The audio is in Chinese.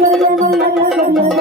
啦啦啦啦啦啦啦